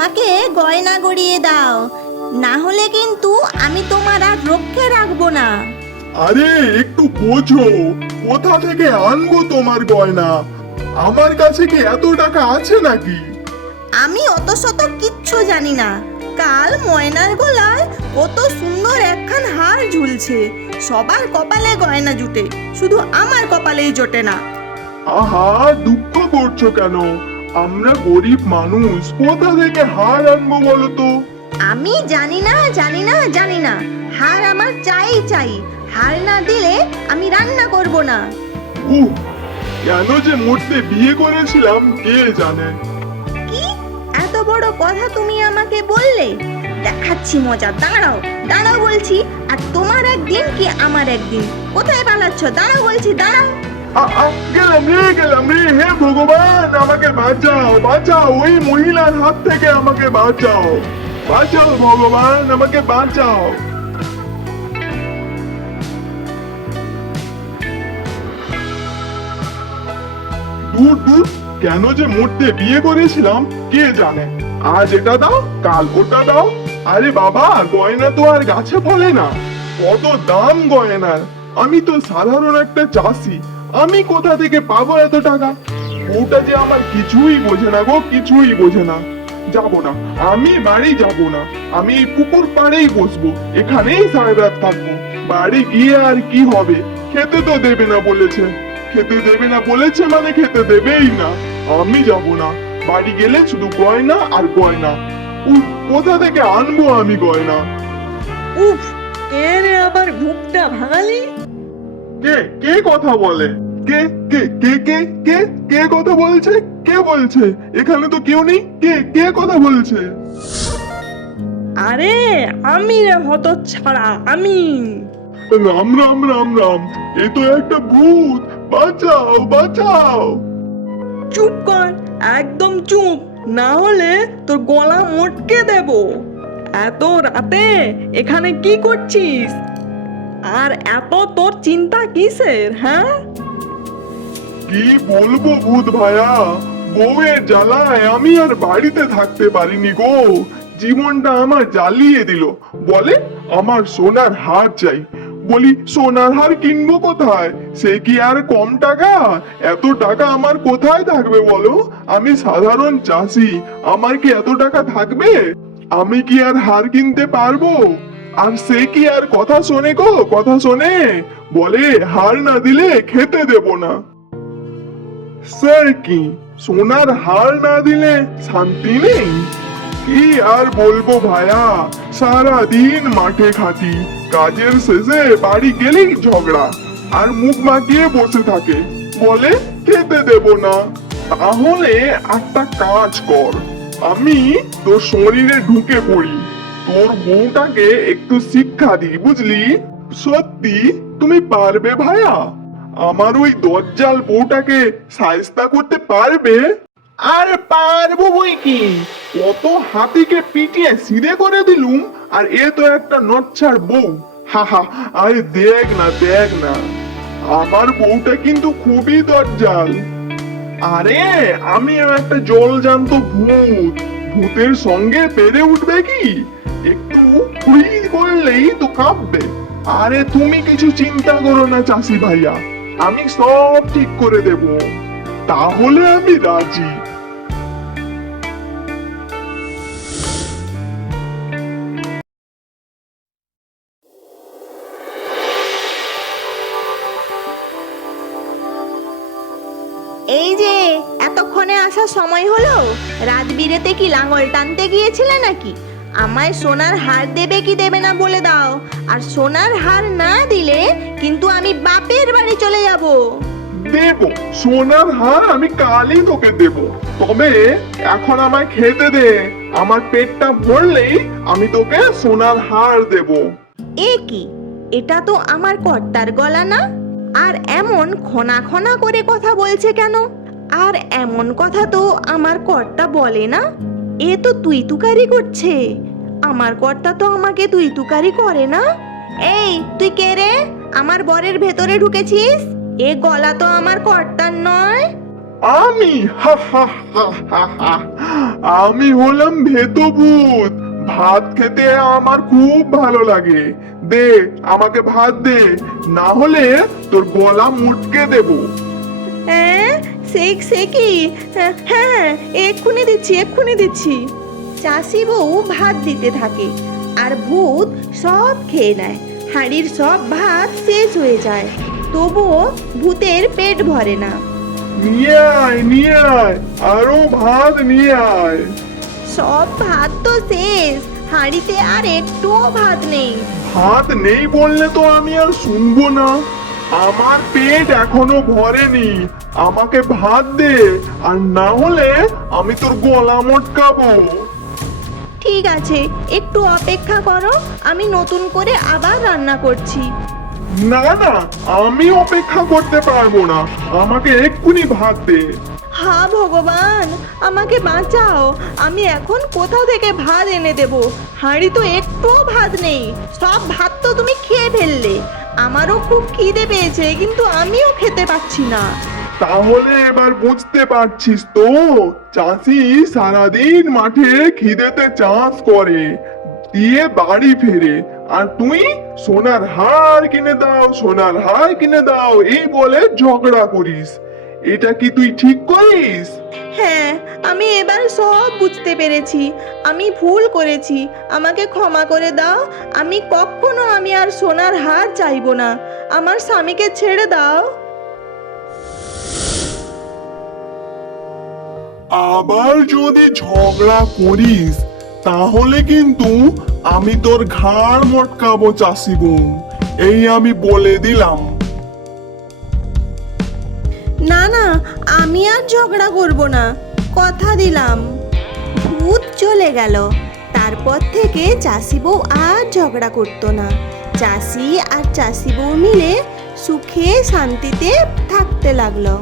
আমাকে গয়না গড়িয়ে দাও। না হলে কিন্তু আমি তোমার আর রক্ষে রাখব না। আরে একটু বোঝো কোথা থেকে আনব তোমার গয়না? আমার কাছে কি এত টাকা আছে নাকি? আমি অত শত কিচ্ছু জানি না। কাল ময়নার গলায় কত সুন্দর একখান হার ঝুলছে। সবার কপালে গয়না জুটে শুধু আমার কপালেই জোটে না। আহা দুঃখ করছ কেন? আমরা গরিব মানুষ কোথা থেকে হার আনব বলো তো আমি জানি না জানি না জানি না। হার আমার চাই চাই। হার না দিলে আমি রান্না করব না। উহ কেন যে মরতে বিয়ে করেছিলাম কে জানে? কি? এত বড় কথা তুমি আমাকে বললে? দেখাচ্ছি মজা দাঁড়াও দাঁড়াও বলছি। আর তোমার একদিন কি আমার একদিন? কোথায় পালাচ্ছ? দাঁড়াও বলছি দাঁড়াও। হে ভগবান, আমাকে বাঁচাও বাঁচাও, ওই মহিলার হাত থেকে আমাকে বাঁচাও। বাঁচাও ভগবান, আমাকে বাঁচাও। দূর দূর, কেন যে মরতে বিয়ে করেছিলাম, কে জানে? আজ এটা দাও, কাল ওটা দাও। আরে বাবা, গয়না তো আর গাছে ফলে না। কত দাম গয়নার। আমি তো সাধারণ একটা চাষি। আমি কোথা থেকে পাবো এত টাকা? ওটা যে আমার কিছুই বোঝে না গো কিছুই বোঝে না। যাব না আমি বাড়ি যাব না আমি এই পুকুর পাড়েই বসবো এখানেই সারা রাত থাকব। বাড়ি গিয়ে আর কি হবে? খেতে তো দেবে না বলেছে। খেতে দেবে না বলেছে মানে খেতে দেবেই না। আমি যাব না বাড়ি গেলে শুধু গয়না আর গয়না। উফ, কোথা থেকে আনব আমি গয়না? উফ কে রে আবার ঘুমটা ভাঙালি? কে কে কথা বলে? কে কে কে কে কে কে কথা বলছে? কে বলছে? এখানে তো কেউ নেই। কে কে কথা বলছে? আরে আমি রে হত ছাড়া আমি। রাম রাম রাম রাম। এ তো একটা ভূত। বাঁচাও বাঁচাও। চুপ কর একদম চুপ। না হলে তোর গলা মটকে দেব। এত রাতে এখানে কি করছিস? আর এত তোর চিন্তা কিসের হ্যাঁ? কি বলব ভূত ভাইয়া বউয়ের জ্বালায় আমি আর বাড়িতে থাকতে পারিনি গো। জীবনটা আমার জ্বালিয়ে দিল। বলে, আমার সোনার হার চাই। বলি, সোনার হার কিনবো কোথায়? সে কি আর কম টাকা? এত টাকা আমার কোথায় থাকবে বলো? আমি সাধারণ চাষি। আমার কি এত টাকা থাকবে? আমি কি আর হার কিনতে পারব? আর সে কি আর কথা শোনে গো? কথা শোনে? বলে, হার না দিলে খেতে দেবো না। স্যার কি, সোনার হার না দিলে শান্তি নেই? কি আর বলব ভায়া সারা দিন মাঠে খাটি কাজের শেষে বাড়ি গেলেই ঝগড়া, আর মুখ মাখিয়ে বসে থাকে, বলে খেতে দেব না। তাহলে একটা কাজ কর, আমি তোর শরীরে ঢুকে পড়ি, তোর বউটাকে একটু শিক্ষা দিই, বুঝলি? সত্যি, তুমি পারবে ভায়া? আমার ওই দজ্জাল বউটাকে সায়স্তা করতে পারবে? আর পারব বই কি? কত হাতিকে পিটিয়ে সিধে করে দিলুম আর এ তো একটা নচ্ছার বউ। হা হা আরে দেখ না দেখ না। আমার বউটা কিন্তু খুবই দজ্জাল। আরে আমিও একটা জলজান্ত ভূত। ভূতের সঙ্গে পেরে উঠবে কি? একটু করলেই তো কাঁপবে। আরে তুমি কিছু চিন্তা করো না চাষি ভাইয়া। আমি সব ঠিক করে দেব। তাহলে আমি রাজি। এই যে, এতক্ষণে আসার সময় হলো? রাত বিরেতে কি লাঙল টানতে গিয়েছিলে নাকি? আমায় সোনার হার দেবে কি দেবে না বলে দাও। আর সোনার হার না দিলে কিন্তু আমি বাপের বাড়ি চলে যাব। দেব সোনার হার আমি কালই তোকে দেব। তবে এখন আমায় খেতে দে আমার পেটটা ভরলেই আমি তোকে সোনার হার দেব। এ কি? এটা তো আমার কর্তার গলা না? আর এমন খনা খনা করে কথা বলছে কেন? আর এমন কথা তো আমার কর্তা বলে না? এ তো তুই তুকারি করছে। আমার কর্তা তো আমাকে তুই তুকারি করে না। এই, তুই কে রে? আমার বরের ভেতরে ঢুকেছিস? এ গলা তো আমার কর্তার নয়। আমি। আমি হলাম ভেতভূত। ভাত খেতে আমার খুব ভালো লাগে। দে, আমাকে ভাত দে। না হলে তোর গলা মুটকে দেবো। হ্যাঁ সে সে কি? হ্যাঁ এক্ষুনি দিচ্ছি এক্ষুনি দিচ্ছি। চাষি বউ ভাত দিতে থাকে আর ভূত সব খেয়ে নেয়। হাঁড়ির সব ভাত শেষ হয়ে যায় তবুও ভূতের পেট ভরে না। নিয়ে আয় নিয়ে আয় আরও ভাত নিয়ে আয়। সব ভাত তো শেষ হাঁড়িতে আর একটুও ভাত নেই। ভাত নেই বললে তো আমি আর শুনব না। আমার পেট এখনও ভরেনি। আমাকে ভাত দে আর না হলে আমি তোর গলা মটকাবো। ঠিক আছে একটু অপেক্ষা করো আমি নতুন করে আবার রান্না করছি। না না আমি অপেক্ষা করতে পারব না। আমাকে এক্ষুনি ভাত দে। হা ভগবান আমাকে বাঁচাও। আমি এখন কোথা থেকে ভাত এনে দেব? হাঁড়ি তো একটুও ভাত নেই। সব ভাত তো তুমি খেয়ে ফেললে। আমারও খুব খিদে পেয়েছে, কিন্তু আমিও খেতে পাচ্ছি না। তাহলে এবার বুঝতে পারছিস তো, চাষি সারাদিন মাঠে খিদেতে চাষ করে, দিয়ে বাড়ি ফেরে। আর তুই সোনার হার কিনে দাও, সোনার হার কিনে দাও, এই বলে ঝগড়া করিস। এটা কি তুই ঠিক করিস? হ্যাঁ আমি এবার সব বুঝতে পেরেছি। আমি ভুল করেছি। আমাকে ক্ষমা করে দাও। আমি কখনো আমি আর সোনার হার চাইব না। আমার স্বামীকে ছেড়ে দাও। আবার যদি ঝগড়া করিস, তাহলে কিন্তু আমি তোর ঘাড় মটকাবো, চাষি বোন এই আমি বলে দিলাম। না না, আমি আর ঝগড়া করব না। কথা দিলাম। ভূত চলে গেল। তারপর থেকে চাষি বউ আর ঝগড়া করতো না। চাষি আর চাষি বউ মিলে সুখে শান্তিতে থাকতে লাগল।